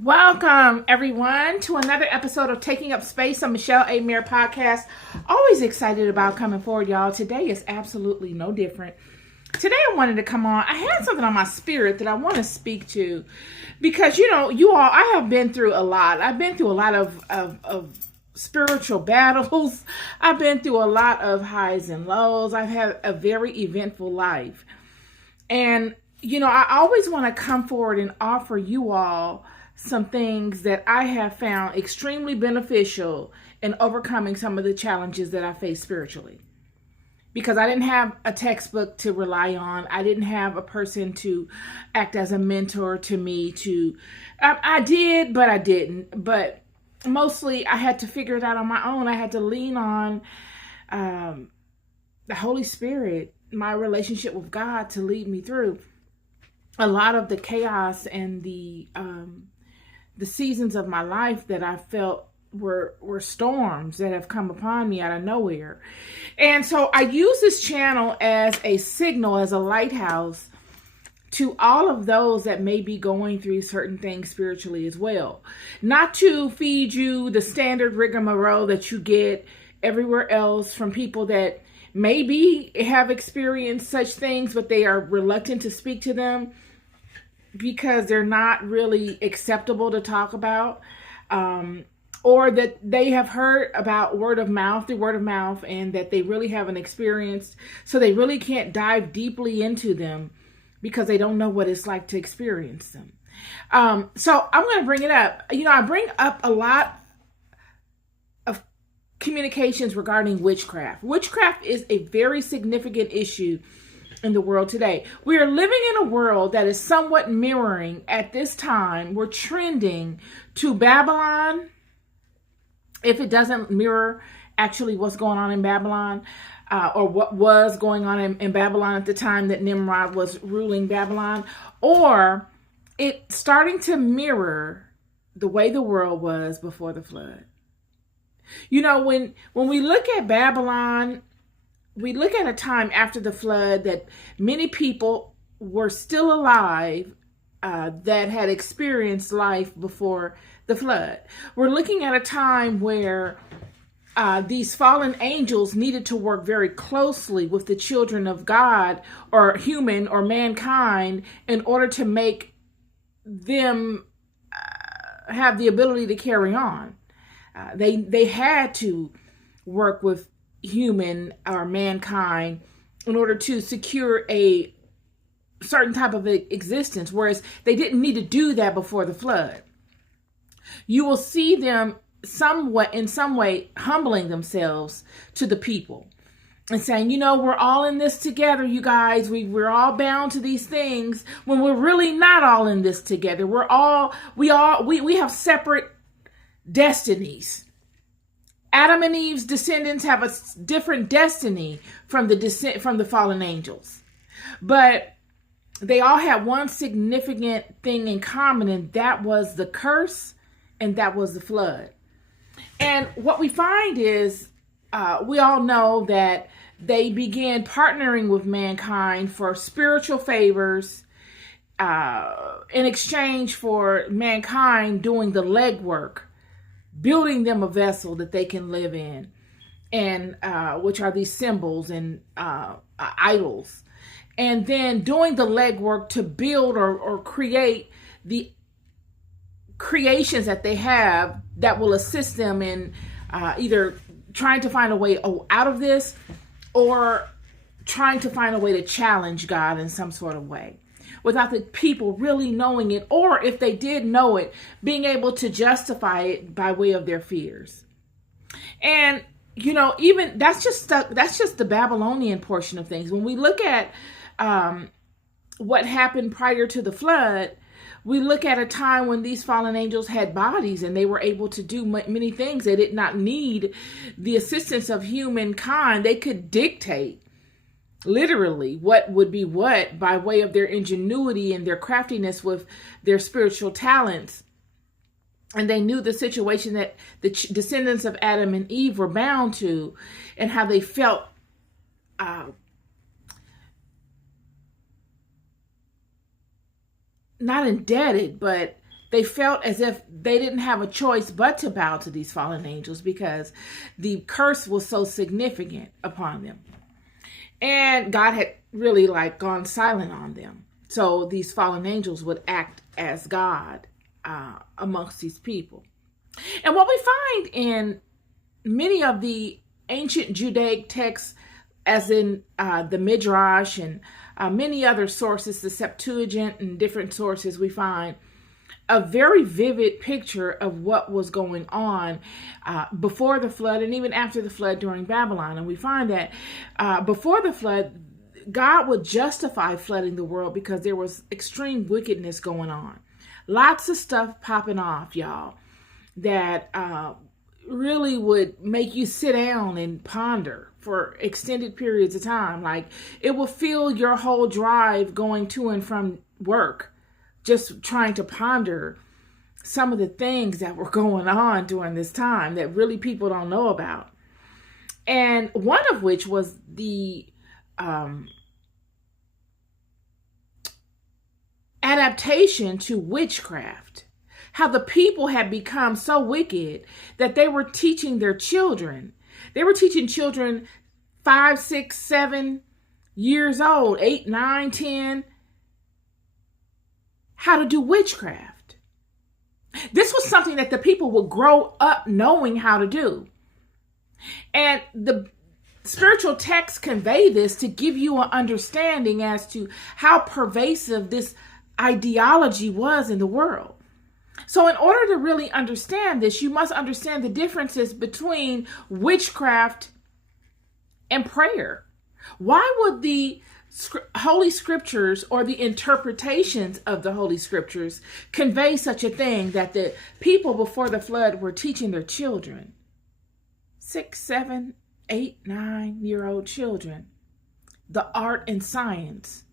Welcome, everyone, to another episode of Taking Up Space on Michelle A. Mayer podcast. Always excited about coming forward, y'all. Today is absolutely no different. Today I wanted to come on. I had something on my spirit that I want to speak to because, I have been through a lot. I've been through a lot of spiritual battles. I've been through a lot of highs and lows. I've had a very eventful life. And, I always want to come forward and offer you all some things that I have found extremely beneficial in overcoming some of the challenges that I face spiritually. Because I didn't have a textbook to rely on. I didn't have a person to act as a mentor to me I did, but I didn't. But mostly I had to figure it out on my own. I had to lean on the Holy Spirit, my relationship with God, to lead me through a lot of the chaos and the seasons of my life that I felt were storms that have come upon me out of nowhere. And so I use this channel as a signal, as a lighthouse to all of those that may be going through certain things spiritually as well. Not to feed you the standard rigmarole that you get everywhere else from people that maybe have experienced such things, but they are reluctant to speak to them because they're not really acceptable to talk about, or that they have heard about word of mouth, and that they really haven't experienced, so they really can't dive deeply into them because they don't know what it's like to experience them. So I'm going to bring it up. I bring up a lot of communications regarding witchcraft. Witchcraft is a very significant issue in the world today. We are living in a world that is somewhat mirroring at this time. We're trending to Babylon, if it doesn't mirror actually what's going on in Babylon, or what was going on in Babylon at the time that Nimrod was ruling Babylon, or it starting to mirror the way the world was before the flood. When we look at Babylon, we look at a time after the flood that many people were still alive that had experienced life before the flood. We're looking at a time where these fallen angels needed to work very closely with the children of God, or human or mankind, in order to make them have the ability to carry on. They had to work with human or mankind in order to secure a certain type of existence, whereas they didn't need to do that before the flood. You will see them in some way humbling themselves to the people and saying, we're all in this together, you guys. We're all bound to these things, when we're really not all in this together. We have separate destinies. Adam and Eve's descendants have a different destiny from the fallen angels. But they all had one significant thing in common, and that was the curse, and that was the flood. And what we find is, we all know that they began partnering with mankind for spiritual favors, in exchange for mankind doing the legwork, building them a vessel that they can live in, and which are these symbols and idols, and then doing the legwork to build or create the creations that they have that will assist them in either trying to find a way out of this, or trying to find a way to challenge God in some sort of way, without the people really knowing it, or if they did know it, being able to justify it by way of their fears. And even that's just the Babylonian portion of things. When we look at what happened prior to the flood, we look at a time when these fallen angels had bodies and they were able to do many things. They did not need the assistance of humankind. They could dictate literally what would be what by way of their ingenuity and their craftiness with their spiritual talents. And they knew the situation that the descendants of Adam and Eve were bound to, and how they felt not indebted, but they felt as if they didn't have a choice but to bow to these fallen angels because the curse was so significant upon them. And God had really gone silent on them. So these fallen angels would act as God amongst these people. And what we find in many of the ancient Judaic texts, as in the Midrash and many other sources, the Septuagint and different sources, we find a very vivid picture of what was going on before the flood and even after the flood during Babylon. And we find that before the flood, God would justify flooding the world because there was extreme wickedness going on. Lots of stuff popping off, y'all, that really would make you sit down and ponder for extended periods of time. Like, it will fill your whole drive going to and from work, just trying to ponder some of the things that were going on during this time that really people don't know about. And one of which was the adaptation to witchcraft. How the people had become so wicked that they were teaching their children. They were teaching children 5, 6, 7 years old, 8, 9, 10, how to do witchcraft. This was something that the people would grow up knowing how to do. And the spiritual texts convey this to give you an understanding as to how pervasive this ideology was in the world. So in order to really understand this, you must understand the differences between witchcraft and prayer. Why would the Holy Scriptures or the interpretations of the Holy Scriptures convey such a thing that the people before the flood were teaching their children? 6, 7, 8, 9-year-old children, the art and science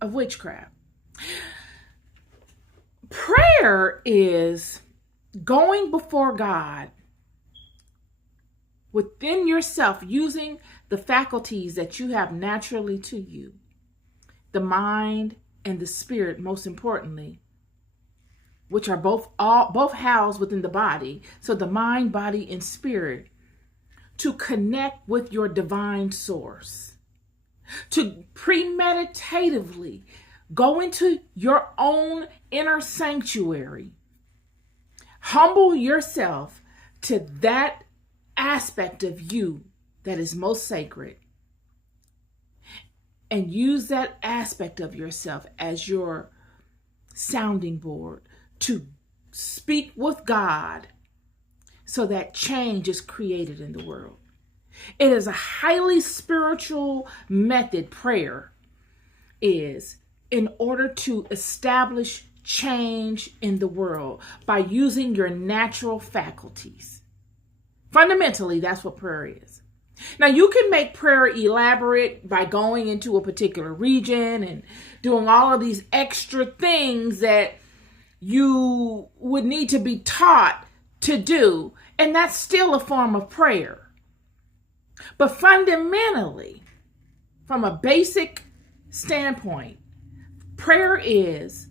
of witchcraft. Prayer is going before God within yourself, using the faculties that you have naturally to you, the mind and the spirit, most importantly, which are both housed within the body. So the mind, body, and spirit, to connect with your divine source, to premeditatively go into your own inner sanctuary, humble yourself to that aspect of you that is most sacred, and use that aspect of yourself as your sounding board to speak with God so that change is created in the world. It is a highly spiritual method. Prayer is in order to establish change in the world by using your natural faculties. Fundamentally, that's what prayer is. Now, you can make prayer elaborate by going into a particular region and doing all of these extra things that you would need to be taught to do, and that's still a form of prayer. But fundamentally, from a basic standpoint, prayer is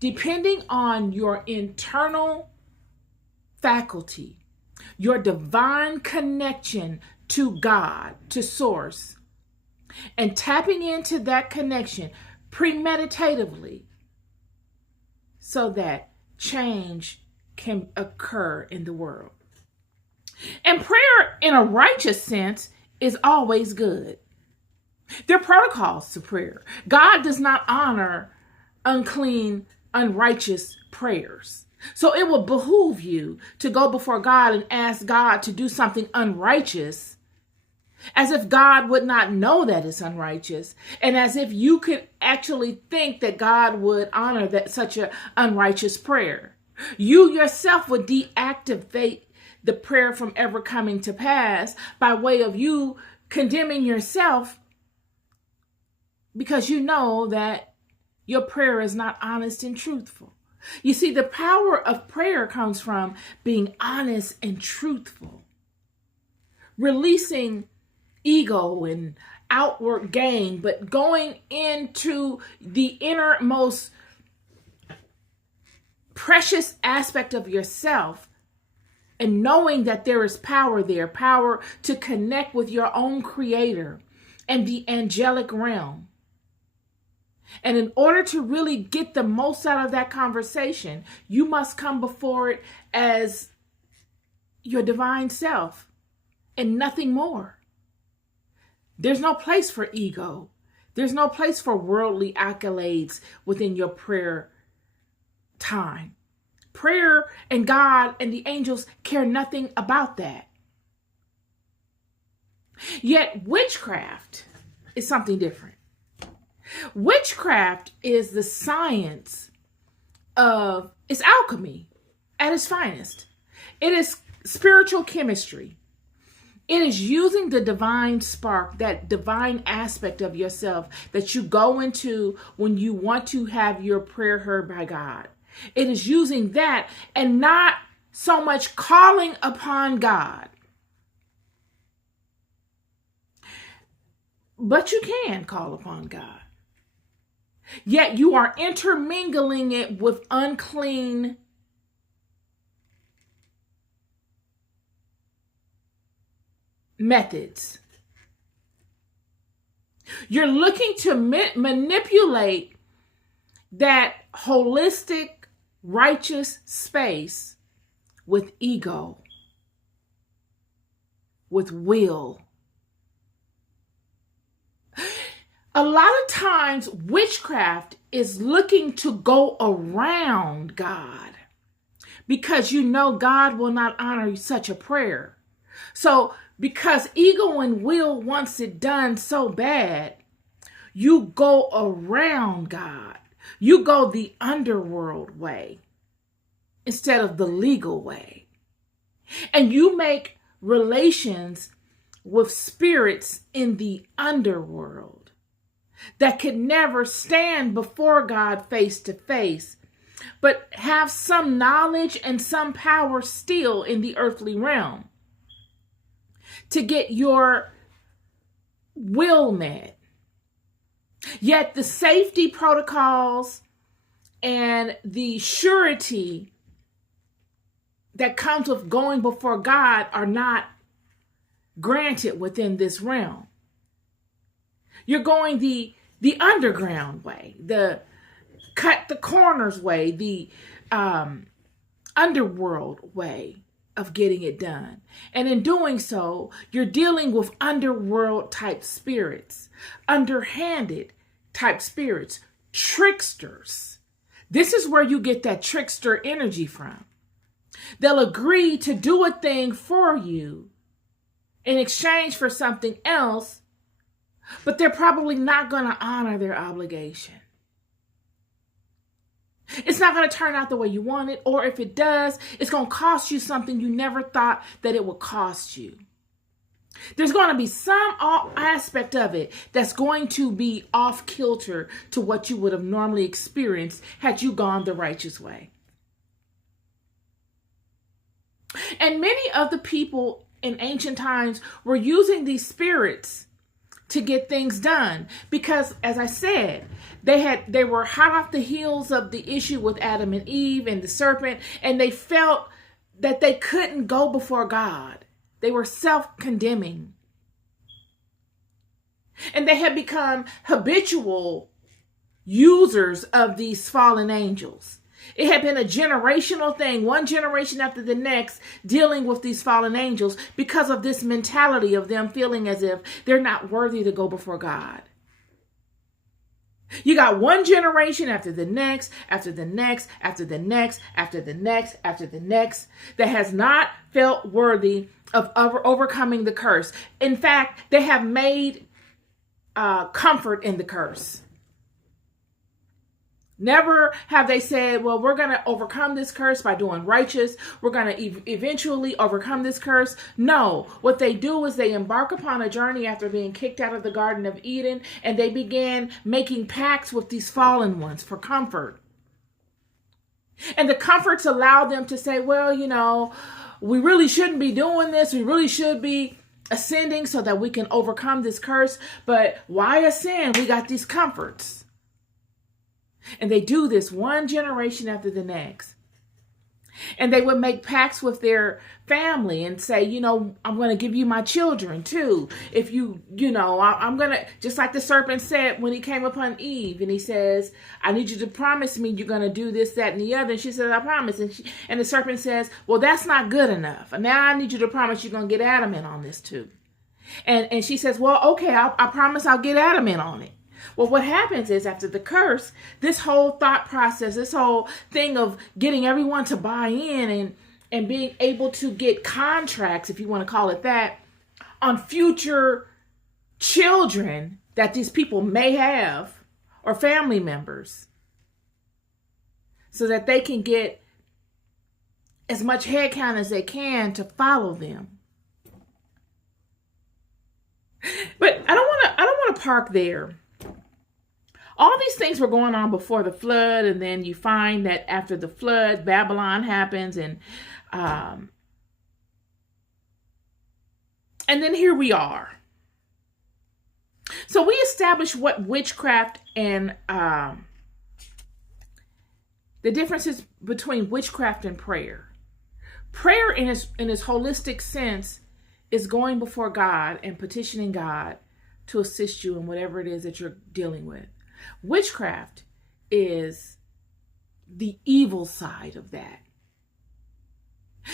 depending on your internal faculty, your divine connection to God, to source, and tapping into that connection premeditatively so that change can occur in the world. And prayer in a righteous sense is always good. There are protocols to prayer. God does not honor unclean, unrighteous prayers. So it will behoove you to go before God and ask God to do something unrighteous, as if God would not know that it's unrighteous, and as if you could actually think that God would honor that such an unrighteous prayer. You yourself would deactivate the prayer from ever coming to pass by way of you condemning yourself, because you know that your prayer is not honest and truthful. You see, the power of prayer comes from being honest and truthful, releasing ego and outward gain, but going into the innermost precious aspect of yourself, and knowing that there is power there, power to connect with your own creator and the angelic realm. And in order to really get the most out of that conversation, you must come before it as your divine self and nothing more. There's no place for ego. There's no place for worldly accolades within your prayer time. Prayer and God and the angels care nothing about that. Yet witchcraft is something different. Witchcraft is the science of, it's alchemy at its finest. It is spiritual chemistry. It is using the divine spark, that divine aspect of yourself that you go into when you want to have your prayer heard by God. It is using that and not so much calling upon God. But you can call upon God. Yet you are intermingling it with unclean methods. You're looking to manipulate that holistic, righteous space with ego, with will. A lot of times, witchcraft is looking to go around God because you know God will not honor such a prayer. So, because ego and will wants it done so bad, you go around God. You go the underworld way instead of the legal way. And you make relations with spirits in the underworld that could never stand before God face to face, but have some knowledge and some power still in the earthly realm to get your will met. Yet the safety protocols and the surety that comes with going before God are not granted within this realm. You're going the underground way, the cut the corners way, the underworld way of getting it done. And in doing so, you're dealing with underworld type spirits, underhanded type spirits, tricksters. This is where you get that trickster energy from. They'll agree to do a thing for you in exchange for something else, but they're probably not going to honor their obligation. It's not going to turn out the way you want it, or if it does, it's going to cost you something you never thought that it would cost you. There's going to be some aspect of it that's going to be off kilter to what you would have normally experienced had you gone the righteous way. And many of the people in ancient times were using these spirits to get things done because, as I said, they were hot off the heels of the issue with Adam and Eve and the serpent, and they felt that they couldn't go before God. They were self-condemning. And they had become habitual users of these fallen angels. It had been a generational thing, one generation after the next, dealing with these fallen angels because of this mentality of them feeling as if they're not worthy to go before God. You got one generation after the next, after the next, after the next, after the next, after the next, that has not felt worthy of overcoming the curse. In fact, they have made comfort in the curse. Never have they said, well, we're going to overcome this curse by doing righteous. We're going to eventually overcome this curse. No, what they do is they embark upon a journey after being kicked out of the Garden of Eden, and they began making pacts with these fallen ones for comfort. And the comforts allow them to say, well, you know, we really shouldn't be doing this. We really should be ascending so that we can overcome this curse. But why ascend? We got these comforts. And they do this one generation after the next. And they would make pacts with their family and say, I'm going to give you my children too. If I'm going to, just like the serpent said when he came upon Eve, and he says, I need you to promise me you're going to do this, that, and the other. And she says, I promise. And the serpent says, well, that's not good enough. And now I need you to promise you're going to get Adam in on this too. And she says, well, okay, I promise I'll get Adam in on it. Well, what happens is after the curse, this whole thought process, this whole thing of getting everyone to buy in and being able to get contracts, if you want to call it that, on future children that these people may have or family members, so that they can get as much head count as they can to follow them. But I don't want to park there. All these things were going on before the flood, and then you find that after the flood, Babylon happens, and then here we are. So we established what witchcraft and the differences between witchcraft and prayer. Prayer in its holistic sense is going before God and petitioning God to assist you in whatever it is that you're dealing with. Witchcraft is the evil side of that.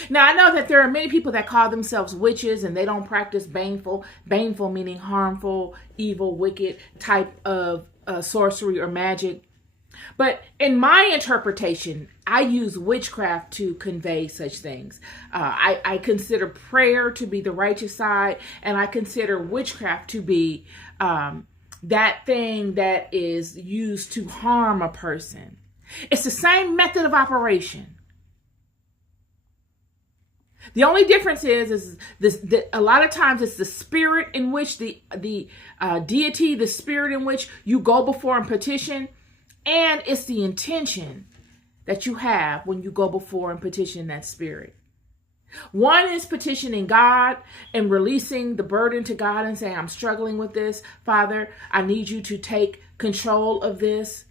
Now, I know that there are many people that call themselves witches and they don't practice baneful meaning harmful, evil, wicked type of sorcery or magic. But in my interpretation, I use witchcraft to convey such things. I consider prayer to be the righteous side, and I consider witchcraft to be that thing that is used to harm a person. It's the same method of operation. The only difference is that a lot of times it's the spirit in which the deity, the spirit in which you go before and petition, and it's the intention that you have when you go before and petition that spirit. One is petitioning God and releasing the burden to God and saying, I'm struggling with this. Father, I need you to take control of this.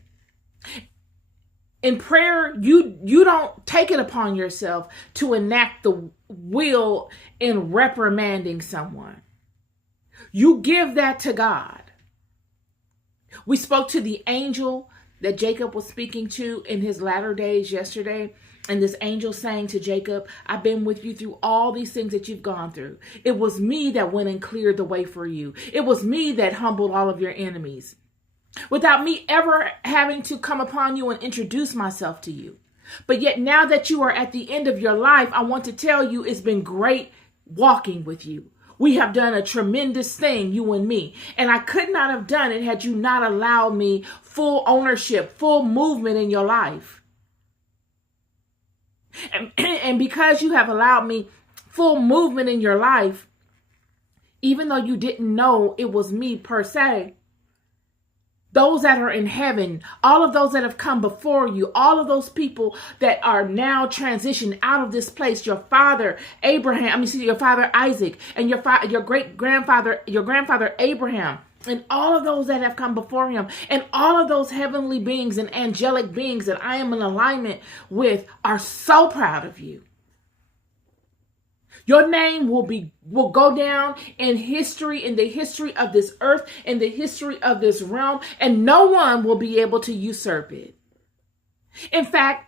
In prayer, you don't take it upon yourself to enact the will in reprimanding someone. You give that to God. We spoke to the angel that Jacob was speaking to in his latter days yesterday. And this angel saying to Jacob, I've been with you through all these things that you've gone through. It was me that went and cleared the way for you. It was me that humbled all of your enemies, without me ever having to come upon you and introduce myself to you. But yet now that you are at the end of your life, I want to tell you it's been great walking with you. We have done a tremendous thing, you and me. And I could not have done it had you not allowed me full ownership, full movement in your life. And because you have allowed me full movement in your life, even though you didn't know it was me per se, those that are in heaven, all of those that have come before you, all of those people that are now transitioned out of this place, your father Abraham, your father Isaac, and your grandfather Abraham, and all of those that have come before him, and all of those heavenly beings and angelic beings that I am in alignment with are so proud of you. Your name will go down in history, in the history of this earth, in the history of this realm, and no one will be able to usurp it. In fact,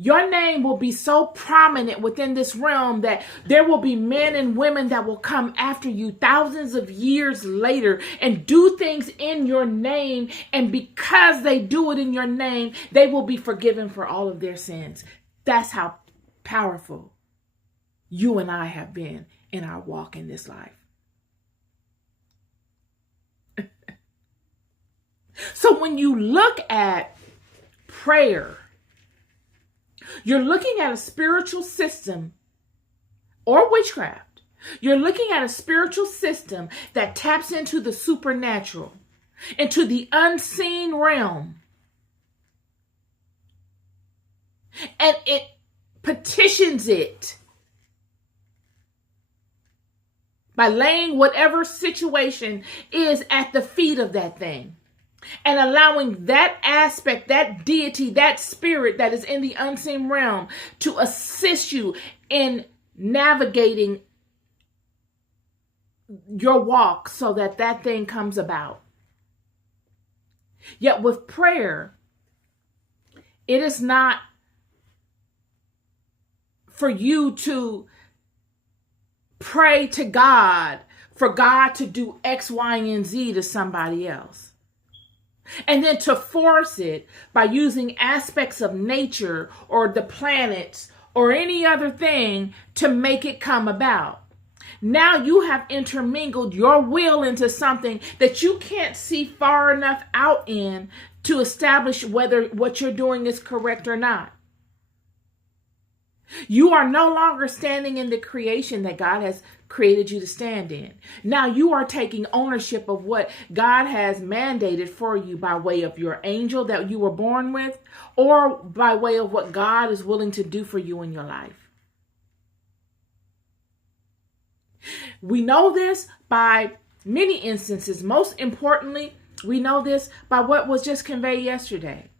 your name will be so prominent within this realm that there will be men and women that will come after you thousands of years later and do things in your name. And because they do it in your name, they will be forgiven for all of their sins. That's how powerful you and I have been in our walk in this life. So when you look at prayer, you're looking at a spiritual system or witchcraft. You're looking at a spiritual system that taps into the supernatural, into the unseen realm. And it petitions it by laying whatever situation is at the feet of that thing. and allowing that aspect, that deity, that spirit that is in the unseen realm to assist you in navigating your walk so that that thing comes about. Yet with prayer, it is not for you to pray to God for God to do X, Y, and Z to somebody else. And then to force it by using aspects of nature or the planets or any other thing to make it come about. Now you have intermingled your will into something that you can't see far enough out in to establish whether what you're doing is correct or not. You are no longer standing in the creation that God has created you to stand in. Now you are taking ownership of what God has mandated for you by way of your angel that you were born with, or by way of what God is willing to do for you in your life. We know this by many instances. Most importantly, we know this by what was just conveyed yesterday.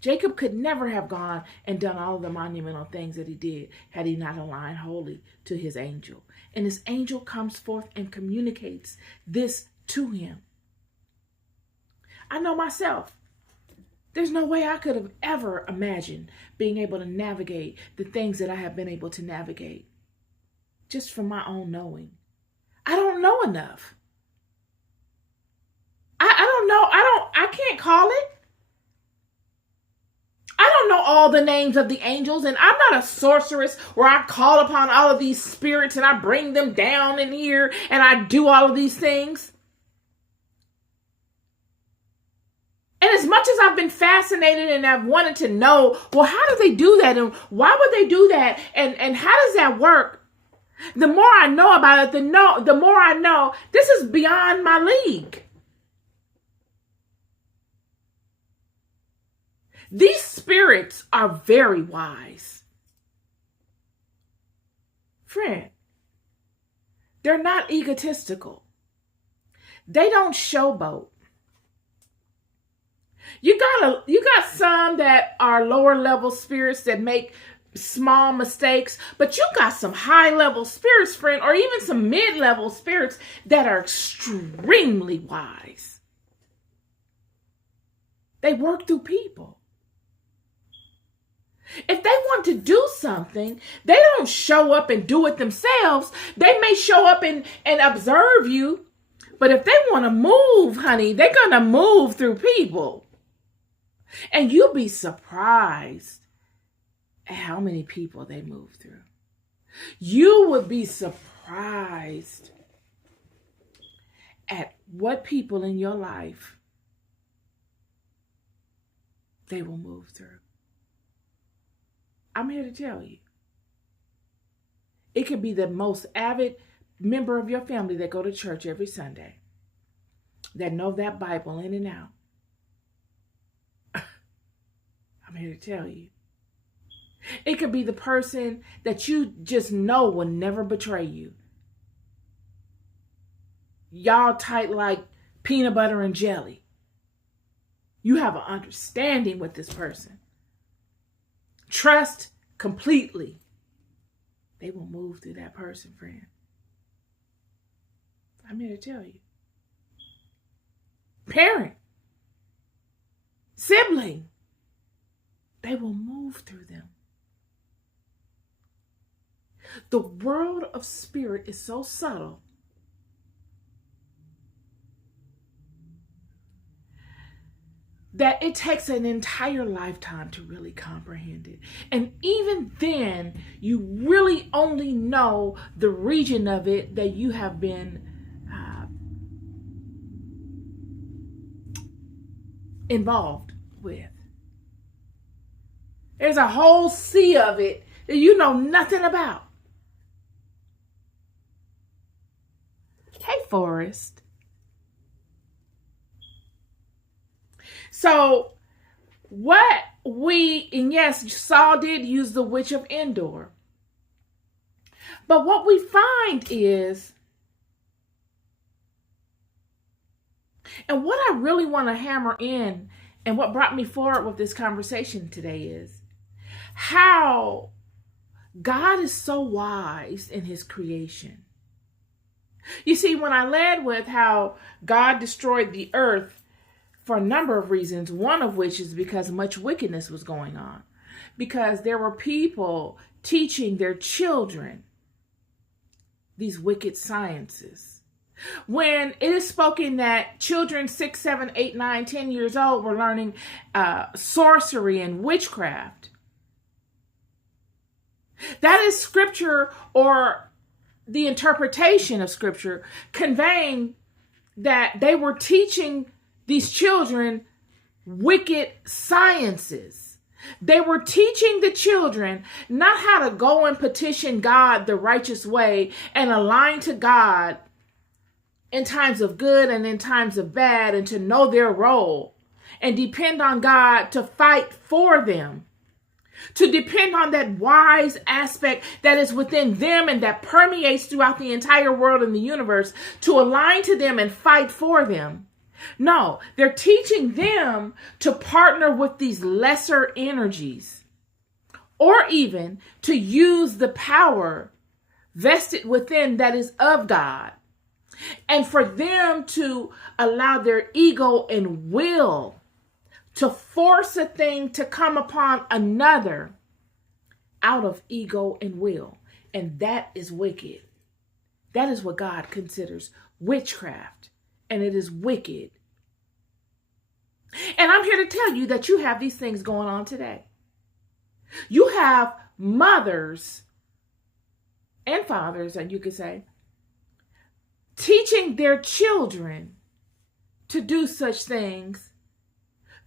Jacob could never have gone and done all of the monumental things that he did had he not aligned wholly to his angel. And his angel comes forth and communicates this to him. I know myself. There's no way I could have ever imagined being able to navigate the things that I have been able to navigate just from my own knowing. I don't know enough. I don't know. I can't call it. I don't know all the names of the angels, and I'm not a sorceress where I call upon all of these spirits and I bring them down in here and I do all of these things. And as much as I've been fascinated and I've wanted to know, well, how do they do that? And why would they do that? And how does that work? The more I know about it, the more I know this is beyond my league. These spirits are very wise. Friend, they're not egotistical. They don't showboat. You got some that are lower level spirits that make small mistakes, but you got some high level spirits, friend, or even some mid-level spirits that are extremely wise. They work through people. If they want to do something, they don't show up and do it themselves. They may show up and observe you, but if they want to move, honey, they're going to move through people. And you'll be surprised at how many people they move through. You would be surprised at what people in your life they will move through. I'm here to tell you. It could be the most avid member of your family that go to church every Sunday, that know that Bible in and out. I'm here to tell you. It could be the person that you just know will never betray you. Y'all tight like peanut butter and jelly. You have an understanding with this person. Trust completely. They will move through that person, friend. I'm here to tell you. Parent, sibling, they will move through them. The world of spirit is so subtle that it takes an entire lifetime to really comprehend it. And even then, you really only know the region of it that you have been involved with. There's a whole sea of it that you know nothing about. Hey, Forrest. So and yes, Saul did use the witch of Endor. But what we find is And what I really want to hammer in, and what brought me forward with this conversation today, is how God is so wise in his creation. You see, when I led with how God destroyed the earth for a number of reasons, one of which is because much wickedness was going on, because there were people teaching their children these wicked sciences. When it is spoken that children 6, 7, 8, 9, 10 years old were learning sorcery and witchcraft, that is scripture, or the interpretation of scripture, conveying that they were teaching these children wicked sciences. They were teaching the children not how to go and petition God the righteous way and align to God in times of good and in times of bad, and to know their role and depend on God to fight for them, to depend on that wise aspect that is within them and that permeates throughout the entire world and the universe, to align to them and fight for them. No, they're teaching them to partner with these lesser energies, or even to use the power vested within that is of God, and for them to allow their ego and will to force a thing to come upon another out of ego and will. And that is wicked. That is what God considers witchcraft. And it is wicked. And I'm here to tell you that you have these things going on today. You have mothers and fathers, and you could say, teaching their children to do such things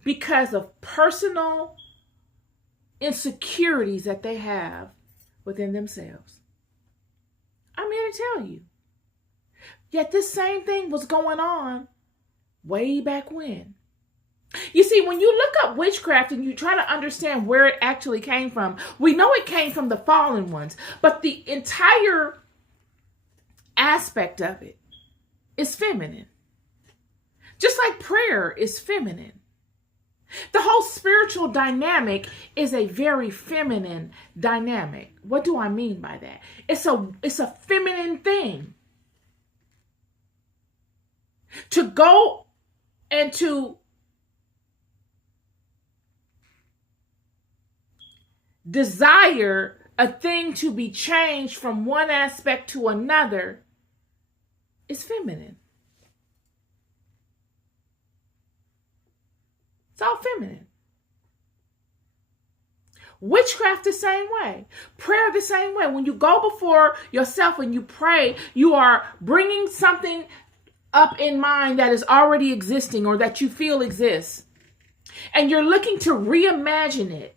because of personal insecurities that they have within themselves. I'm here to tell you. Yet this same thing was going on way back when. You see, when you look up witchcraft and you try to understand where it actually came from, we know it came from the fallen ones, but the entire aspect of it is feminine. Just like prayer is feminine. The whole spiritual dynamic is a very feminine dynamic. What do I mean by that? It's a feminine thing. To go and to desire a thing to be changed from one aspect to another is feminine. It's all feminine. Witchcraft the same way. Prayer the same way. When you go before yourself and you pray, you are bringing something up in mind that is already existing or that you feel exists. And you're looking to reimagine it.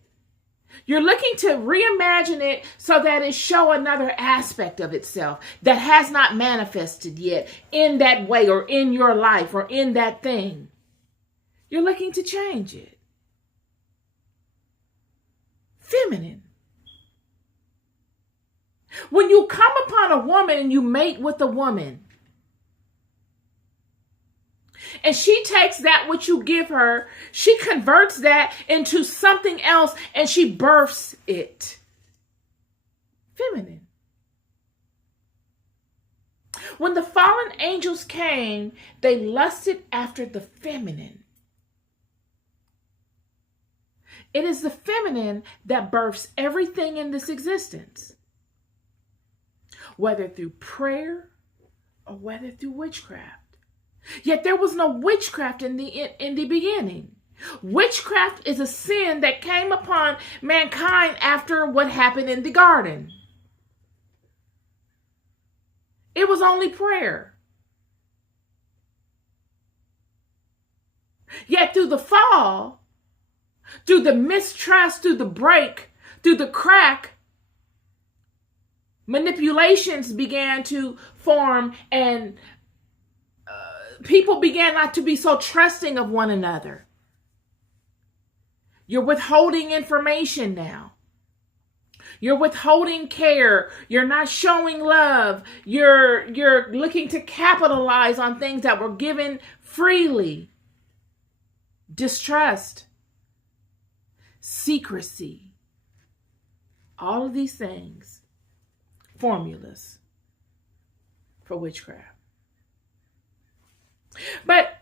You're looking to reimagine it so that it show another aspect of itself that has not manifested yet in that way or in your life or in that thing. You're looking to change it. Feminine. When you come upon a woman and you mate with a woman, and she takes that which you give her, she converts that into something else and she births it. Feminine. When the fallen angels came, they lusted after the feminine. It is the feminine that births everything in this existence, whether through prayer or whether through witchcraft. Yet there was no witchcraft in the beginning. Witchcraft is a sin that came upon mankind after what happened in the garden. It was only prayer. Yet through the fall, through the mistrust, through the break, through the crack, manipulations began to form, and people began not to be so trusting of one another. You're withholding information now. You're withholding care. You're not showing love. You're looking to capitalize on things that were given freely, distrust, secrecy, all of these things, formulas for witchcraft. But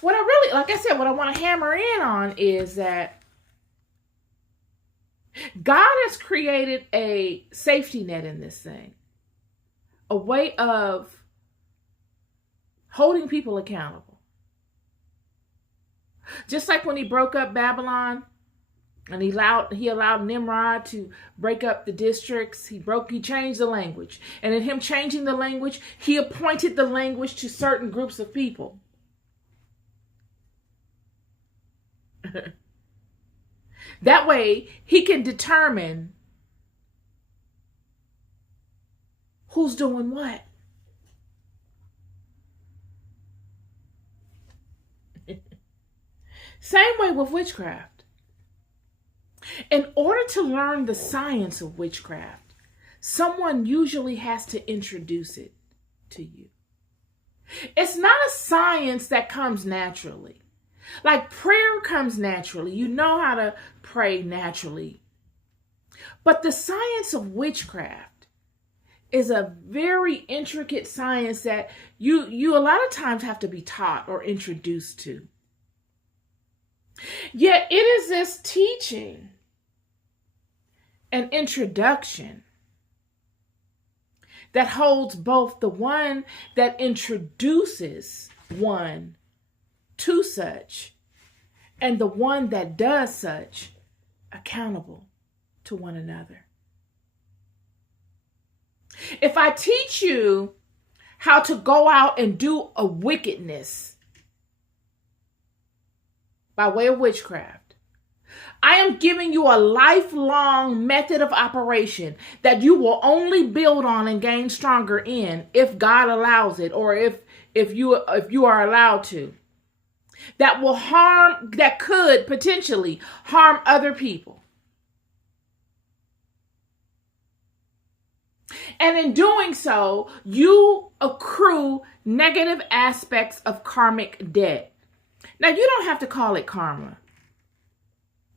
what I really, like I said, what I want to hammer in on is that God has created a safety net in this thing, a way of holding people accountable. Just like when he broke up Babylon and he allowed Nimrod to break up the districts, he changed the language. And in him changing the language, he appointed the language to certain groups of people. That way, he can determine who's doing what. Same way with witchcraft. In order to learn the science of witchcraft, someone usually has to introduce it to you. It's not a science that comes naturally. Like prayer comes naturally. You know how to pray naturally. But the science of witchcraft is a very intricate science that you a lot of times have to be taught or introduced to. Yet it is this teaching and introduction that holds both the one that introduces one to such and the one that does such accountable to one another. If I teach you how to go out and do a wickedness by way of witchcraft, I am giving you a lifelong method of operation that you will only build on and gain stronger in if God allows it, or if you are allowed to. That could potentially harm other people. And in doing so, you accrue negative aspects of karmic debt. Now, you don't have to call it karma.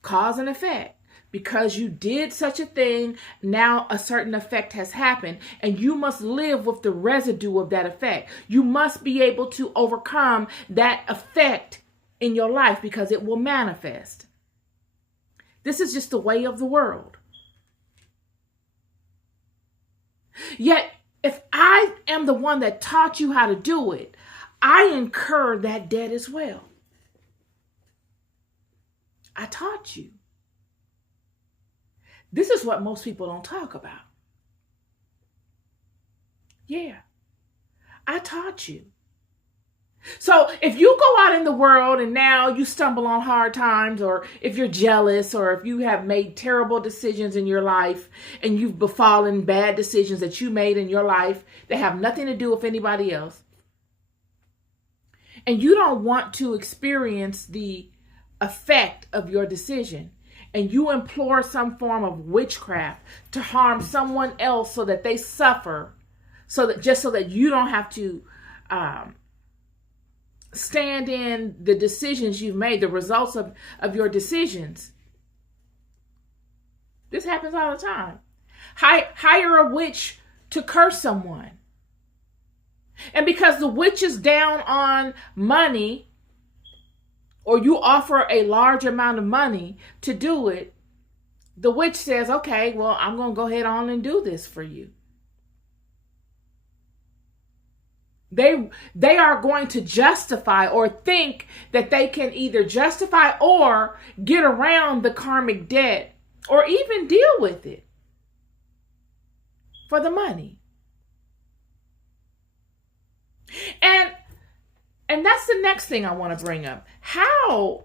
Cause and effect. Because you did such a thing, now a certain effect has happened, and you must live with the residue of that effect. You must be able to overcome that effect in your life because it will manifest. This is just the way of the world. Yet, if I am the one that taught you how to do it, I incur that debt as well. I taught you. This is what most people don't talk about. Yeah, I taught you. So if you go out in the world and now you stumble on hard times, or if you're jealous, or if you have made terrible decisions in your life and you've befallen bad decisions that you made in your life that have nothing to do with anybody else, and you don't want to experience the effect of your decision, and you implore some form of witchcraft to harm someone else so that they suffer, so that you don't have to stand in the decisions you've made, the results of your decisions. This happens all the time. Hire a witch to curse someone. And because the witch is down on money, or you offer a large amount of money to do it, the witch says, okay, well, I'm going to go ahead on and do this for you. They are going to justify or think that they can either justify or get around the karmic debt or even deal with it for the money. And that's the next thing I want to bring up. How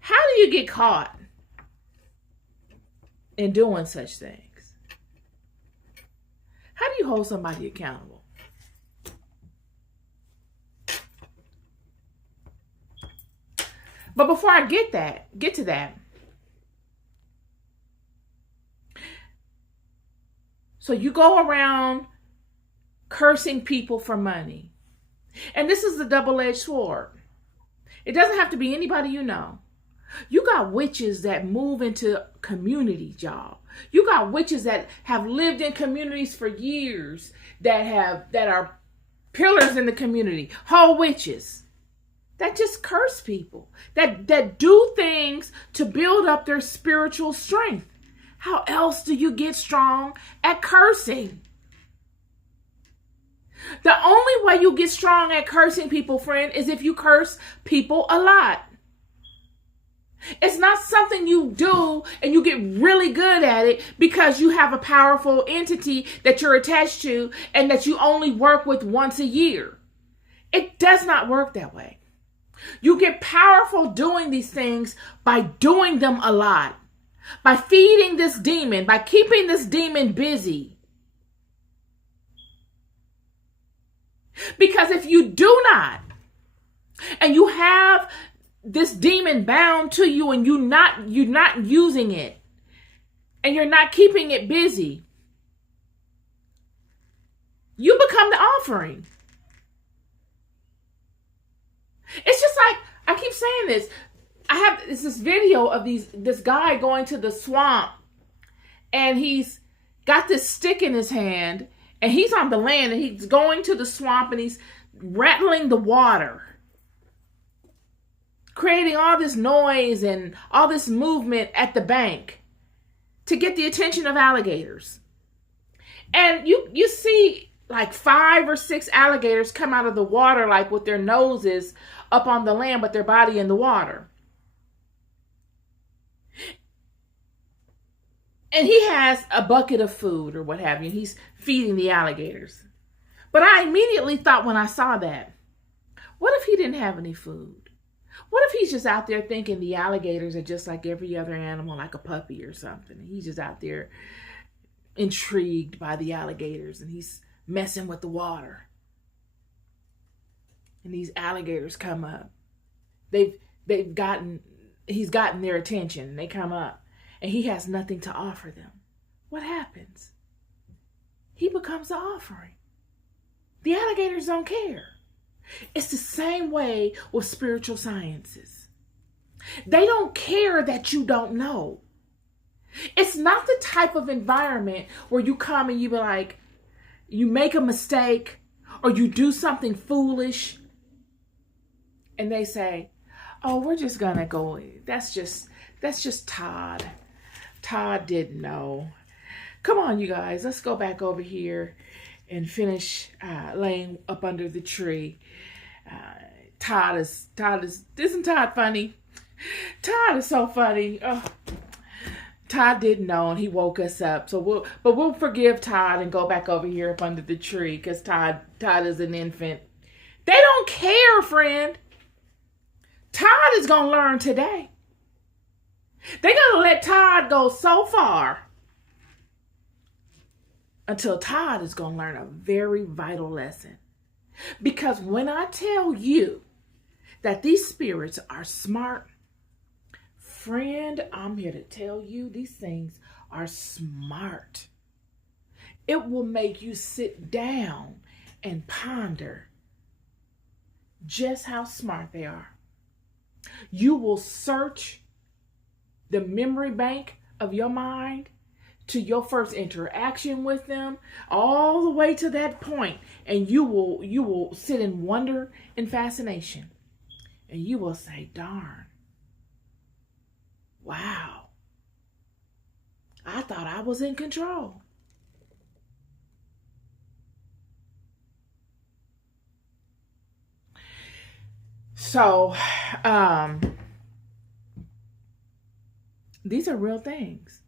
do you get caught in doing such things? How do you hold somebody accountable? But before I get to that, so you go around cursing people for money. And this is the double-edged sword. It doesn't have to be anybody you know. You got witches that move into communities, y'all. You got witches that have lived in communities for years, that are pillars in the community, whole witches that just curse people, that do things to build up their spiritual strength. How else do you get strong at cursing? The only way you get strong at cursing people, friend, is if you curse people a lot. It's not something you do and you get really good at it because you have a powerful entity that you're attached to and that you only work with once a year. It does not work that way. You get powerful doing these things by doing them a lot, by feeding this demon, by keeping this demon busy. Because if you do not, and you have this demon bound to you and you're not using it, and you're not keeping it busy, you become the offering. It's just like, I keep saying this. It's this video of this guy going to the swamp, and he's got this stick in his hand, and he's on the land, and he's going to the swamp, and he's rattling the water, creating all this noise and all this movement at the bank to get the attention of alligators. And you see like 5 or 6 alligators come out of the water, like with their noses up on the land, but their body in the water. And he has a bucket of food or what have you. He's feeding the alligators. But I immediately thought when I saw that, what if he didn't have any food? What if he's just out there thinking the alligators are just like every other animal, like a puppy or something? He's just out there intrigued by the alligators, and he's messing with the water. And these alligators come up. He's gotten their attention, and they come up, and he has nothing to offer them. What happens? He becomes the offering. The alligators don't care. It's the same way with spiritual sciences. They don't care that you don't know. It's not the type of environment where you come and you be like, you make a mistake or you do something foolish and they say, oh, we're just gonna go. That's just Todd. Todd didn't know. Come on, you guys, let's go back over here and finish laying up under the tree. Isn't Todd funny? Todd is so funny. Oh, Todd didn't know and he woke us up. So we'll forgive Todd and go back over here up under the tree because Todd is an infant. They don't care, friend. Todd is going to learn today. They're going to let Todd go so far until Todd is going to learn a very vital lesson. Because when I tell you that these spirits are smart, friend, I'm here to tell you these things are smart. It will make you sit down and ponder just how smart they are. You will search the memory bank of your mind to your first interaction with them, all the way to that point, and you will sit in wonder and fascination, and you will say, darn, wow, I thought I was in control. So, these are real things.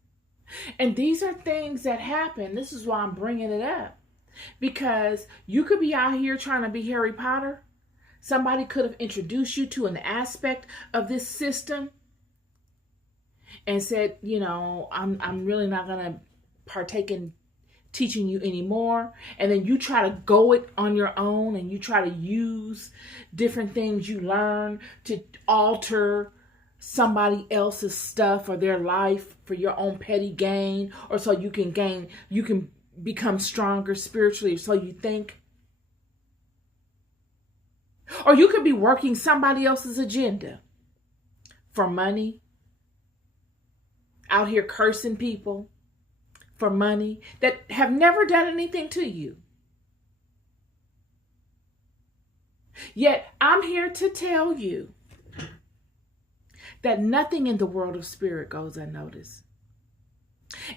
And these are things that happen. This is why I'm bringing it up. Because you could be out here trying to be Harry Potter. Somebody could have introduced you to an aspect of this system and said, I'm really not going to partake in teaching you anymore. And then you try to go it on your own and you try to use different things you learn to alter somebody else's stuff or their life for your own petty gain, or so you can become stronger spiritually, so you think. Or you could be working somebody else's agenda for money, out here cursing people for money that have never done anything to you. Yet I'm here to tell you that nothing in the world of spirit goes unnoticed.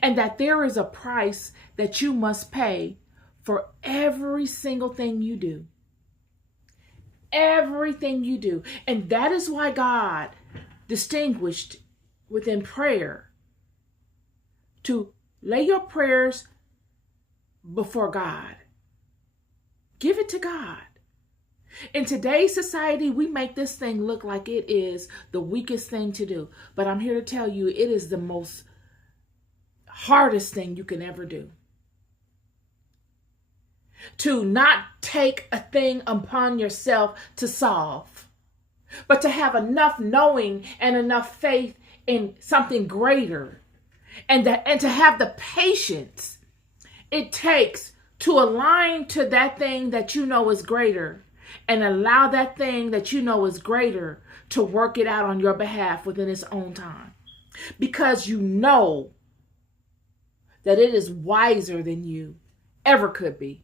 And that there is a price that you must pay for every single thing you do. Everything you do. And that is why God distinguished within prayer to lay your prayers before God. Give it to God. In today's society, we make this thing look like it is the weakest thing to do. But I'm here to tell you, it is the most hardest thing you can ever do. To not take a thing upon yourself to solve, but to have enough knowing and enough faith in something greater, and to have the patience it takes to align to that thing that you know is greater, and allow that thing that you know is greater to work it out on your behalf within its own time. Because you know that it is wiser than you ever could be.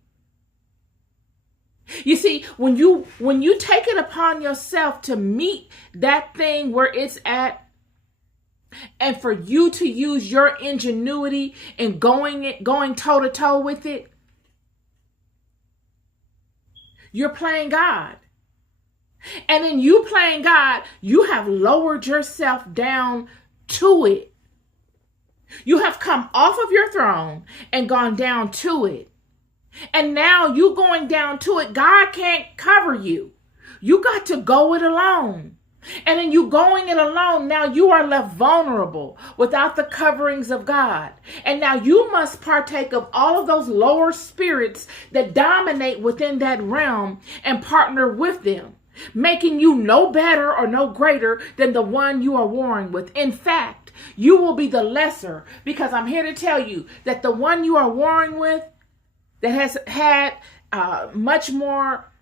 You see, when you take it upon yourself to meet that thing where it's at, and for you to use your ingenuity in going toe to toe with it, you're playing God. And in you playing God, you have lowered yourself down to it. You have come off of your throne and gone down to it. And now you going down to it, God can't cover you. You got to go it alone. And in you going it alone, now you are left vulnerable without the coverings of God. And now you must partake of all of those lower spirits that dominate within that realm and partner with them, making you no better or no greater than the one you are warring with. In fact, you will be the lesser, because I'm here to tell you that the one you are warring with, that has had much more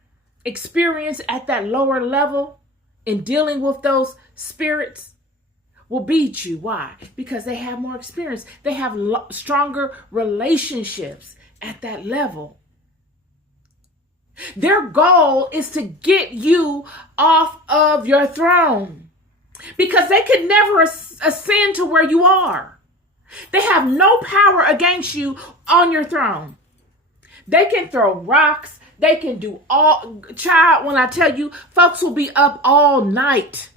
experience at that lower level in dealing with those spirits, will beat you. Why? Because they have more experience. They have stronger relationships at that level. Their goal is to get you off of your throne, because they could never ascend to where you are. They have no power against you on your throne. They can throw rocks. They can do all. Child, when I tell you, folks will be up all night.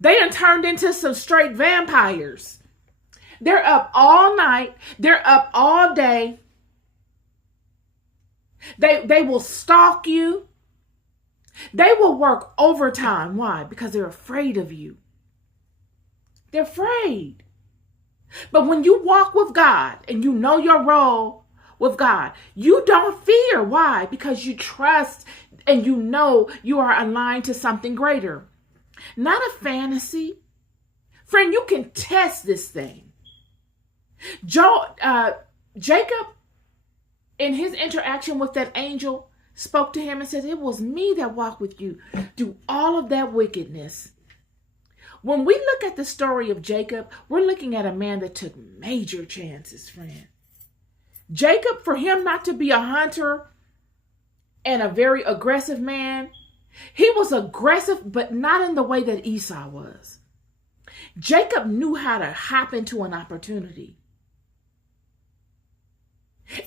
They done turned into some straight vampires. They're up all night. They're up all day. They will stalk you. They will work overtime. Why? Because they're afraid of you. They're afraid. But when you walk with God and you know your role with God, you don't fear. Why? Because you trust and you know you are aligned to something greater. Not a fantasy. Friend, you can test this thing. Jacob, in his interaction with that angel, spoke to him and said, "It was me that walked with you through all of that wickedness." When we look at the story of Jacob, we're looking at a man that took major chances, friend. Jacob, for him not to be a hunter and a very aggressive man, he was aggressive, but not in the way that Esau was. Jacob knew how to hop into an opportunity.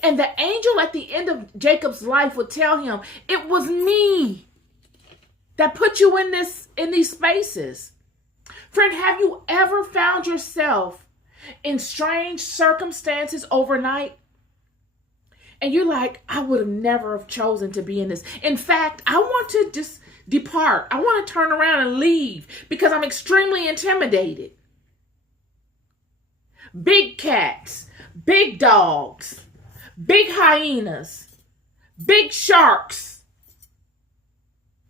And the angel at the end of Jacob's life would tell him, "It was me that put you in these spaces." Friend, have you ever found yourself in strange circumstances overnight? And you're like, "I would have never have chosen to be in this. In fact, I want to just depart. I want to turn around and leave because I'm extremely intimidated." Big cats, big dogs, big hyenas, big sharks.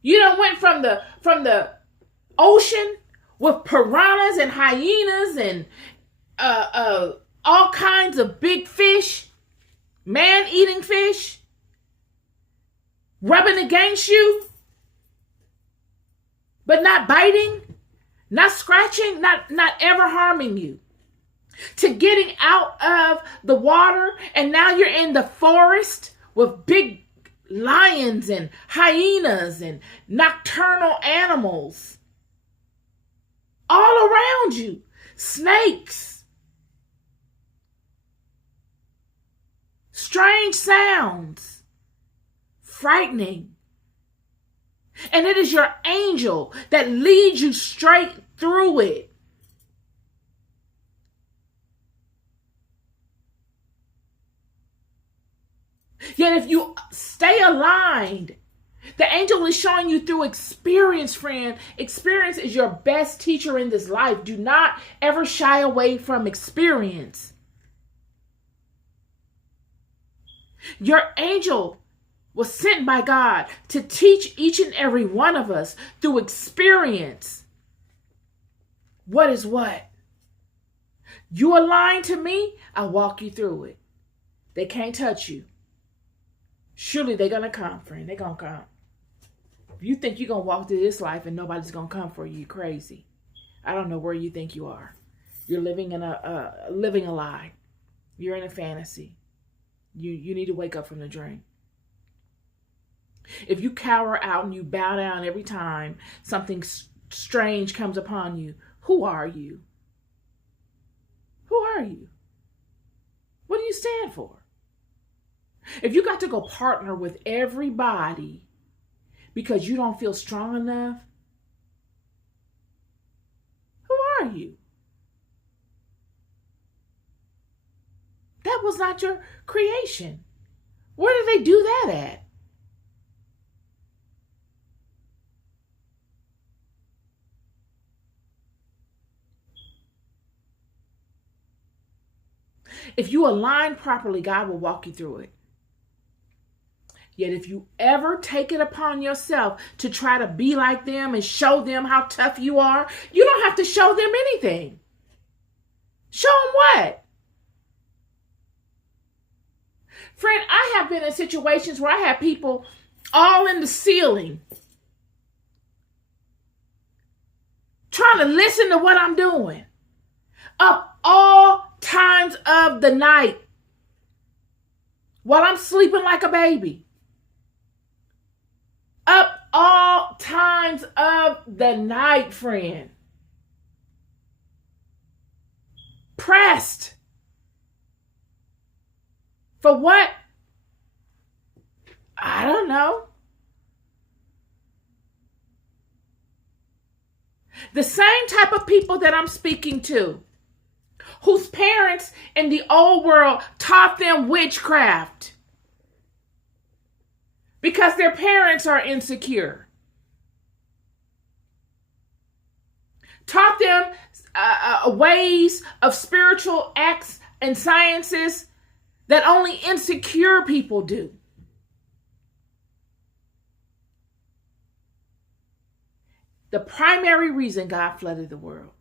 You done went from the ocean with piranhas and hyenas and all kinds of big fish, man-eating fish, rubbing against you, but not biting, not scratching, not ever harming you. To getting out of the water and now you're in the forest with big lions and hyenas and nocturnal animals all around you, snakes, strange sounds, frightening. And it is your angel that leads you straight through it. Yet if you stay aligned, the angel is showing you through experience, friend. Experience is your best teacher in this life. Do not ever shy away from experience. Your angel was sent by God to teach each and every one of us through experience what is what. You align to me, I'll walk you through it. They can't touch you. Surely they're going to come, friend. They're going to come. If you think you're going to walk through this life and nobody's going to come for you, you're crazy. I don't know where you think you are. You're living in living a lie. You're in a fantasy. You need to wake up from the dream. If you cower out and you bow down every time something strange comes upon you, who are you? Who are you? What do you stand for? If you got to go partner with everybody because you don't feel strong enough, who are you? That was not your creation. Where did they do that at? If you align properly, God will walk you through it. Yet if you ever take it upon yourself to try to be like them and show them how tough you are, you don't have to show them anything. Show them what? Friend, I have been in situations where I have people all in the ceiling trying to listen to what I'm doing up all times of the night while I'm sleeping like a baby. Up all times of the night, friend. Pressed. For what? I don't know. The same type of people that I'm speaking to, whose parents in the old world taught them witchcraft because their parents are insecure. Taught them ways of spiritual acts and sciences that only insecure people do. The primary reason God flooded the world.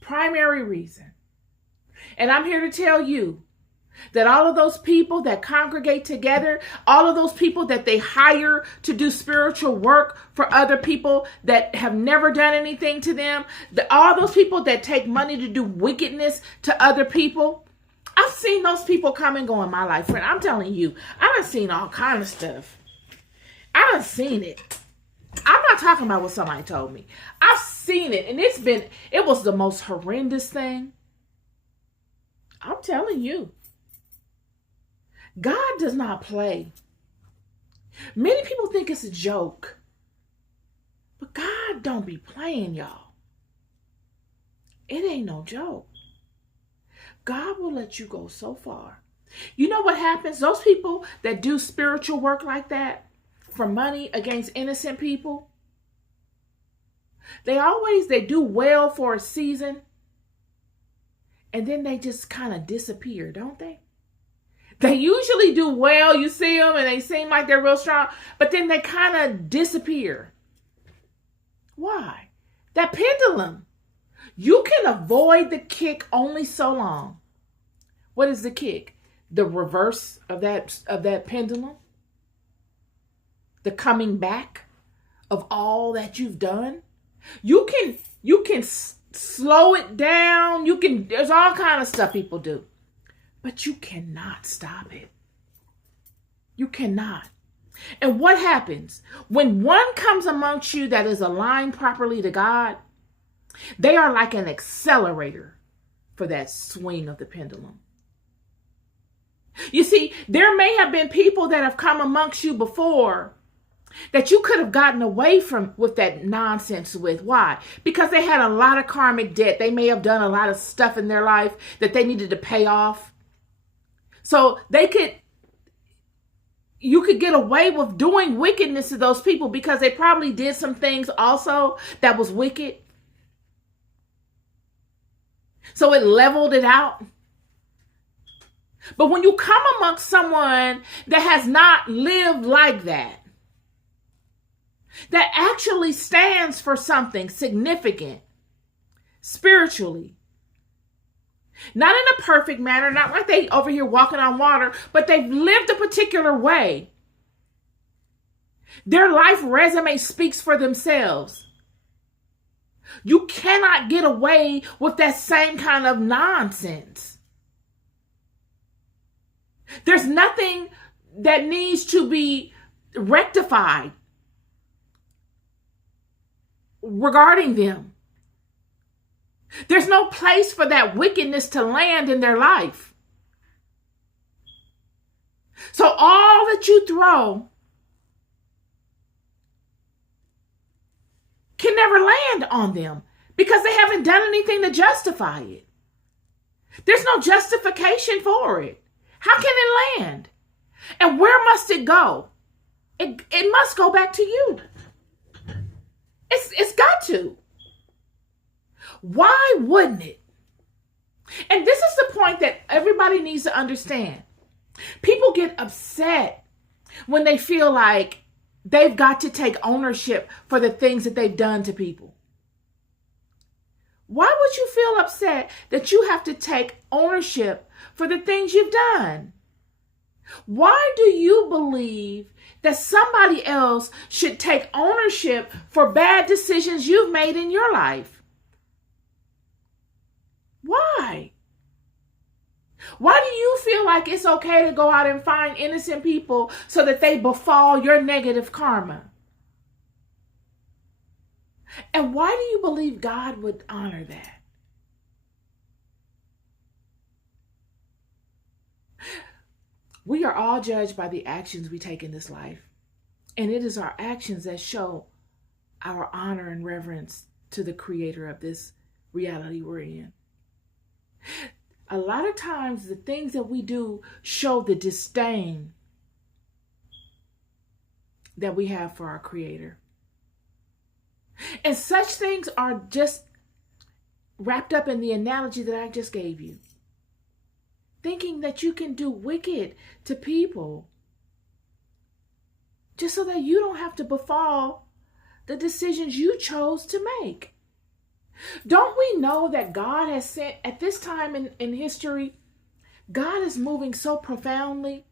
Primary reason. And I'm here to tell you that all of those people that congregate together, all of those people that they hire to do spiritual work for other people that have never done anything to them, all those people that take money to do wickedness to other people, I've seen those people come and go in my life, friend. I'm telling you, I done seen all kind of stuff. I done seen it. I'm not talking about what somebody told me. I've seen it, and it was the most horrendous thing. I'm telling you. God does not play. Many people think it's a joke. But God don't be playing, y'all. It ain't no joke. God will let you go so far. You know what happens? Those people that do spiritual work like that for money against innocent people, they do well for a season, and then they just kind of disappear, don't they? They usually do well. You see them and they seem like they're real strong, but then they kind of disappear. Why? That pendulum. You can avoid the kick only so long. What is the kick? the reverse of that pendulum, the coming back of all that you've done. You can slow it down. There's all kind of stuff people do, but you cannot stop it. You cannot. And what happens when one comes amongst you that is aligned properly to God? They are like an accelerator for that swing of the pendulum. You see, there may have been people that have come amongst you before that you could have gotten away from with that nonsense with. Why? Because they had a lot of karmic debt. They may have done a lot of stuff in their life that they needed to pay off. So you could get away with doing wickedness to those people because they probably did some things also that was wicked. So it leveled it out. But when you come amongst someone that has not lived like that actually stands for something significant spiritually, not in a perfect manner, not like they over here walking on water, but they've lived a particular way. Their life resume speaks for themselves. You cannot get away with that same kind of nonsense. There's nothing that needs to be rectified regarding them. There's no place for that wickedness to land in their life. So all that you throw can never land on them because they haven't done anything to justify it. There's no justification for it. How can it land? And where must it go? It must go back to you. It's got to. Why wouldn't it? And this is the point that everybody needs to understand. People get upset when they feel like they've got to take ownership for the things that they've done to people. Why would you feel upset that you have to take ownership for the things you've done? Why do you believe that somebody else should take ownership for bad decisions you've made in your life? Why? Why do you feel like it's okay to go out and find innocent people so that they befall your negative karma? And why do you believe God would honor that? We are all judged by the actions we take in this life. And it is our actions that show our honor and reverence to the creator of this reality we're in. A lot of times the things that we do show the disdain that we have for our creator. And such things are just wrapped up in the analogy that I just gave you. Thinking that you can do wicked to people just so that you don't have to befall the decisions you chose to make. Don't we know that God has sent, at this time in history, God is moving so profoundly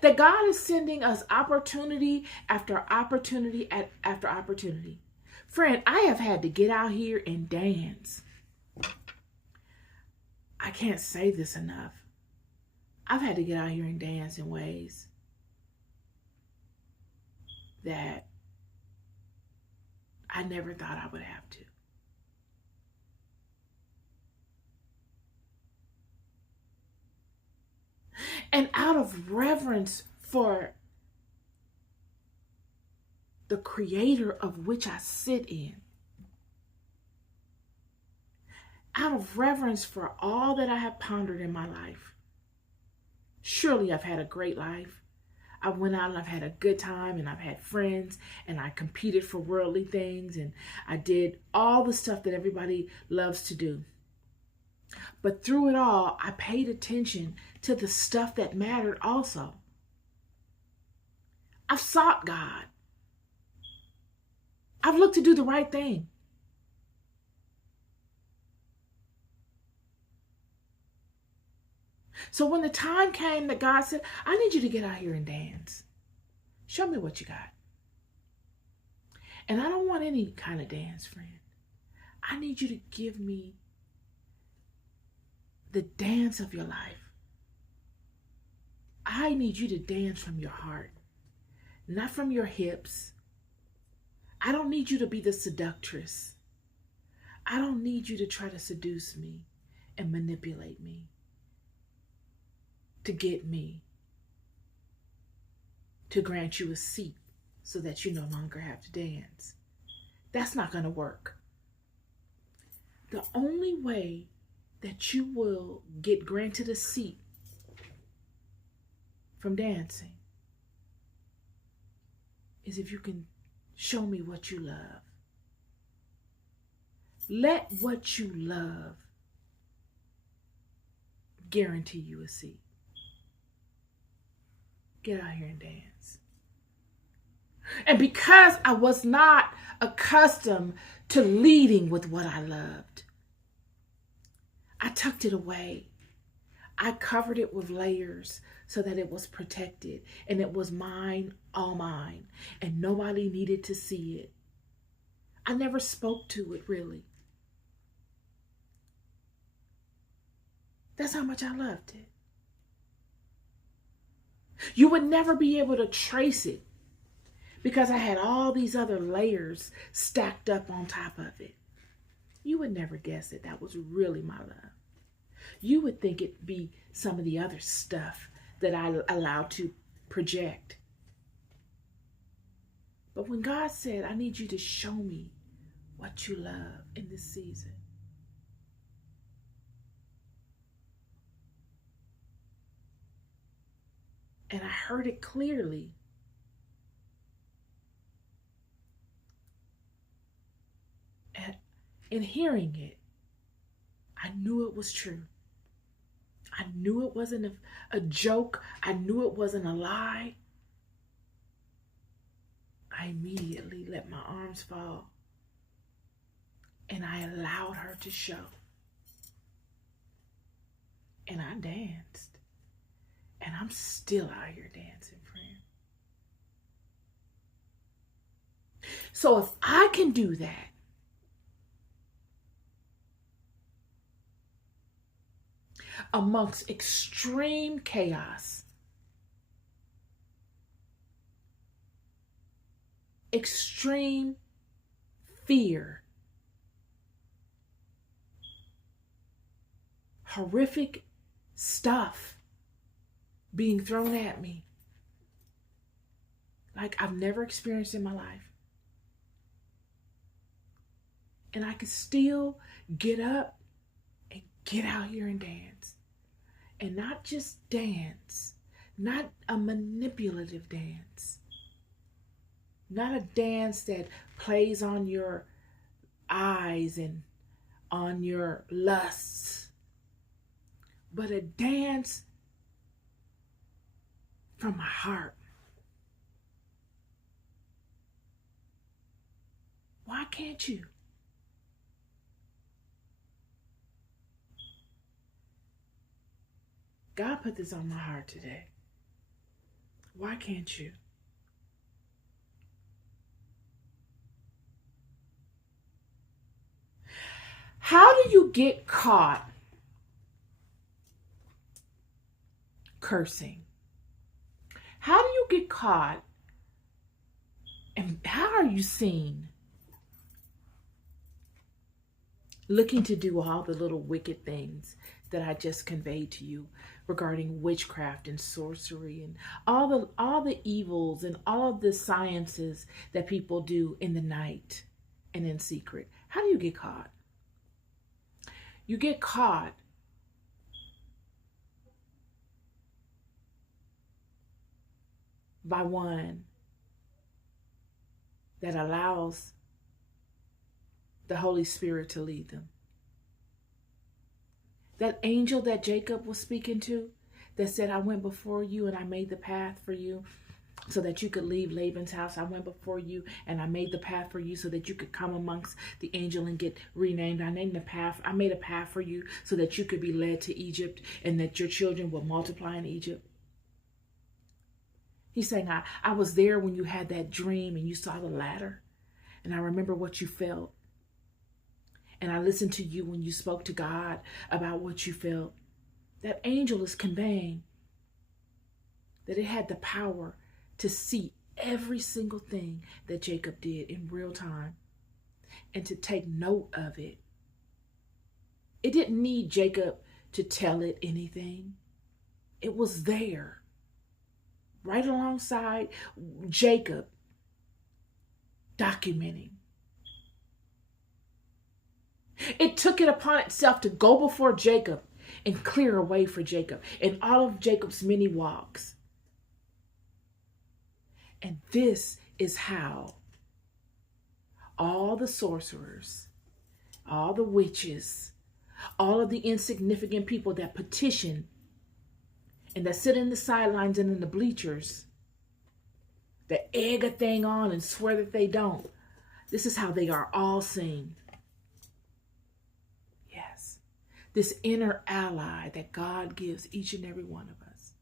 that God is sending us opportunity after opportunity after opportunity. Friend, I have had to get out here and dance. I can't say this enough. I've had to get out here and dance in ways that I never thought I would have to. And out of reverence for the creator of which I sit in, out of reverence for all that I have pondered in my life, surely I've had a great life. I went out and I've had a good time and I've had friends and I competed for worldly things and I did all the stuff that everybody loves to do. But through it all, I paid attention to the stuff that mattered also. I've sought God. I've looked to do the right thing. So when the time came that God said, I need you to get out here and dance. Show me what you got. And I don't want any kind of dance, friend. I need you to give me the dance of your life. I need you to dance from your heart, not from your hips. I don't need you to be the seductress. I don't need you to try to seduce me and manipulate me to get me to grant you a seat so that you no longer have to dance. That's not going to work. The only way that you will get granted a seat from dancing is if you can show me what you love. Let what you love guarantee you a seat. Get out here and dance. And because I was not accustomed to leading with what I loved, I tucked it away. I covered it with layers so that it was protected and it was mine, all mine, and nobody needed to see it. I never spoke to it really. That's how much I loved it. You would never be able to trace it because I had all these other layers stacked up on top of it. You would never guess it. That was really my love. You would think it'd be some of the other stuff that I allowed to project. But when God said, I need you to show me what you love in this season, and I heard it clearly, and in hearing it, I knew it was true. I knew it wasn't a joke. I knew it wasn't a lie. I immediately let my arms fall and I allowed her to show. And I danced. And I'm still out here dancing, friend. So if I can do that, amongst extreme chaos, extreme fear, horrific stuff being thrown at me like I've never experienced in my life, and I could still get up and get out here and dance. And not just dance, not a manipulative dance, not a dance that plays on your eyes and on your lusts, but a dance from my heart. Why can't you? God put this on my heart today. Why can't you? How do you get caught cursing? How do you get caught, and how are you seen looking to do all the little wicked things that I just conveyed to you regarding witchcraft and sorcery and all the evils and all of the sciences that people do in the night and in secret? How do you get caught? You get caught by one that allows the Holy Spirit to lead them. That angel that Jacob was speaking to, that said, I went before you and I made the path for you. so that you could leave Laban's house. I went before you and I made the path for you so that you could come amongst the angel and get renamed. I named the path. I made a path for you so that you could be led to Egypt and that your children will multiply in Egypt. He's saying, I was there when you had that dream and you saw the ladder. And I remember what you felt. And I listened to you when you spoke to God about what you felt. That angel is conveying that it had the power to see every single thing that Jacob did in real time and to take note of it. It didn't need Jacob to tell it anything. It was there, right alongside Jacob, documenting. It took it upon itself to go before Jacob and clear a way for Jacob in all of Jacob's many walks. And this is how all the sorcerers, all the witches, all of the insignificant people that petition and that sit in the sidelines and in the bleachers, that egg a thing on and swear that they don't, this is how they are all seen. Yes, this inner ally that God gives each and every one of us.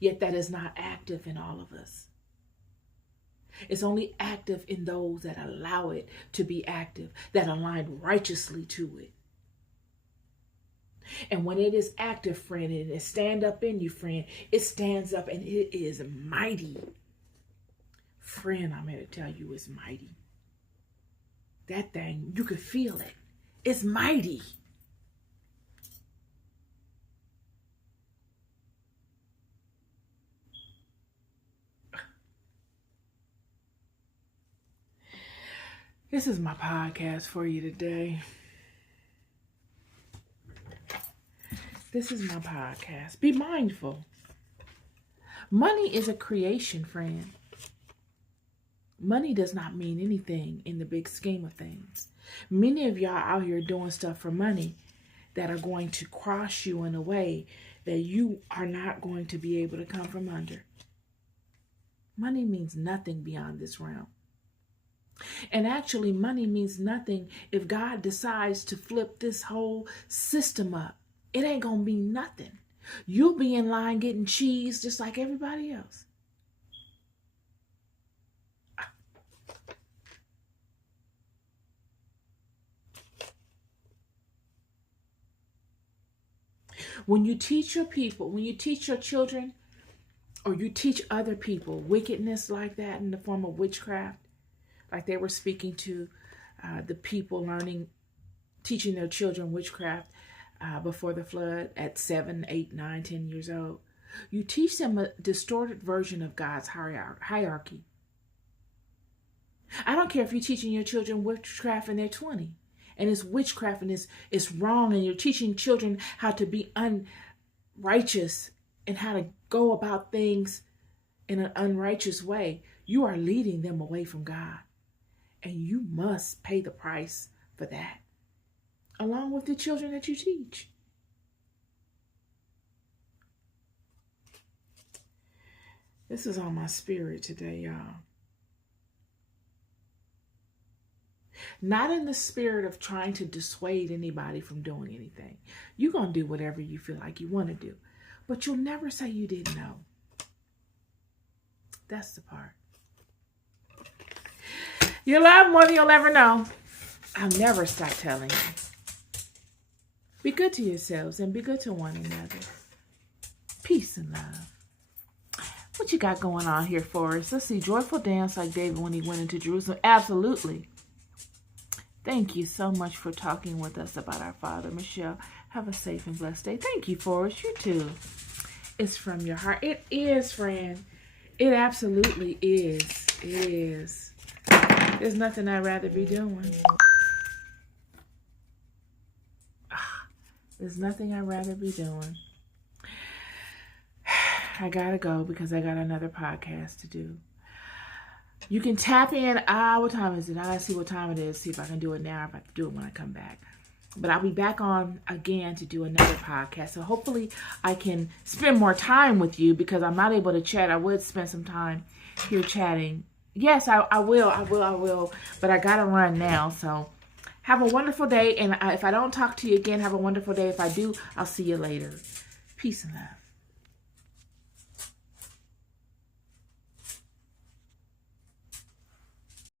Yet that is not active in all of us. It's only active in those that allow it to be active, that align righteously to it. And when it is active, friend, and it stand up in you, friend, it stands up and it is mighty. Friend, I'm here to tell you it's mighty. That thing, you can feel it. It's mighty. This is my podcast for you today. This is my podcast. Be mindful. Money is a creation, friend. Money does not mean anything in the big scheme of things. Many of y'all out here doing stuff for money that are going to cross you in a way that you are not going to be able to come from under. Money means nothing beyond this realm. And actually, money means nothing if God decides to flip this whole system up. It ain't going to be nothing. You'll be in line getting cheese just like everybody else. When you teach your people, when you teach your children, or you teach other people wickedness like that in the form of witchcraft, like they were speaking to the people teaching their children witchcraft before the flood at 7, 8, 9, 10 years old. You teach them a distorted version of God's hierarchy. I don't care if you're teaching your children witchcraft and they're 20 and it's witchcraft and it's wrong, and you're teaching children how to be unrighteous and how to go about things in an unrighteous way. You are leading them away from God. And you must pay the price for that, along with the children that you teach. This is on my spirit today, y'all. Not in the spirit of trying to dissuade anybody from doing anything. You're going to do whatever you feel like you want to do. But you'll never say you didn't know. That's the part. You'll love more than you'll ever know. I'll never stop telling you. Be good to yourselves and be good to one another. Peace and love. What you got going on here for us? Let's see. Joyful dance like David when he went into Jerusalem. Absolutely. Thank you so much for talking with us about our Father. Michelle, have a safe and blessed day. Thank you, Forrest. You too. It's from your heart. It is, friend. It absolutely is. It is. There's nothing I'd rather be doing. There's nothing I'd rather be doing. I gotta go because I got another podcast to do. You can tap in. What time is it? I gotta see what time it is. See if I can do it now. If I have to do it when I come back. But I'll be back on again to do another podcast. So hopefully I can spend more time with you, because I'm not able to chat. I would spend some time here chatting. Yes, I will. But I got to run now. So have a wonderful day. And if I don't talk to you again, have a wonderful day. If I do, I'll see you later. Peace and love.